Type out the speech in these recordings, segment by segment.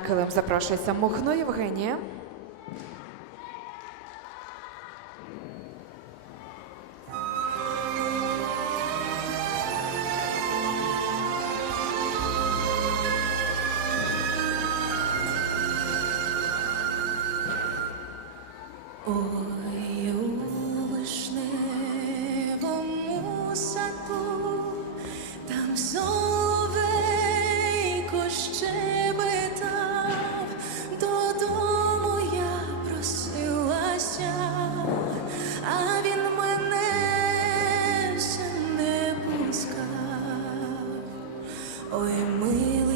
килим запрошується Мухно Євгенія. Ой, Ой, милий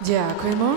Дякуємо.